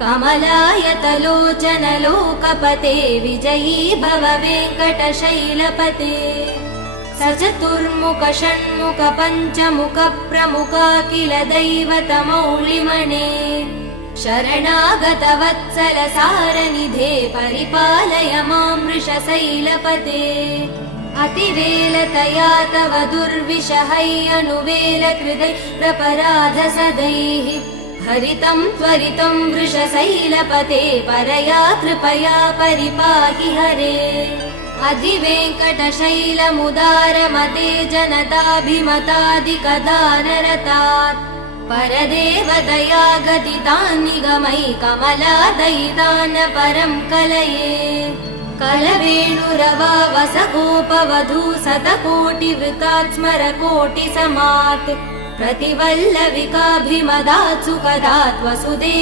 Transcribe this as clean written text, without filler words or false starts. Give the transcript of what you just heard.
कमलायतलोचन लोकपते विजयी भव वेङ्कटशैलपते सचतुर्मुख षण्मुख पञ्चमुख प्रमुखाखिल दैवतमौलिमणे शरणागत वत्सल सारनिधे परिपालय मां वृषशैलपते अतिवेलतया तव दुर्विषहैरनुवेल कृदै प्रपराध सदैः हरितं त्वरितं वृषशैलपते परया कृपया परिपाहि हरे अधिवेङ्कटशैलमुदारमते जनताभिमतादिकदानरतात् परदेवदया गदितान् निगमै कमलादयितान् परं कलये कलवेणुरवा वसगोपवधू शतकोटिवृतात् स्मरकोटिसमात् प्रतिवल्लविकाभिमदात् सुखदात् वसुदेव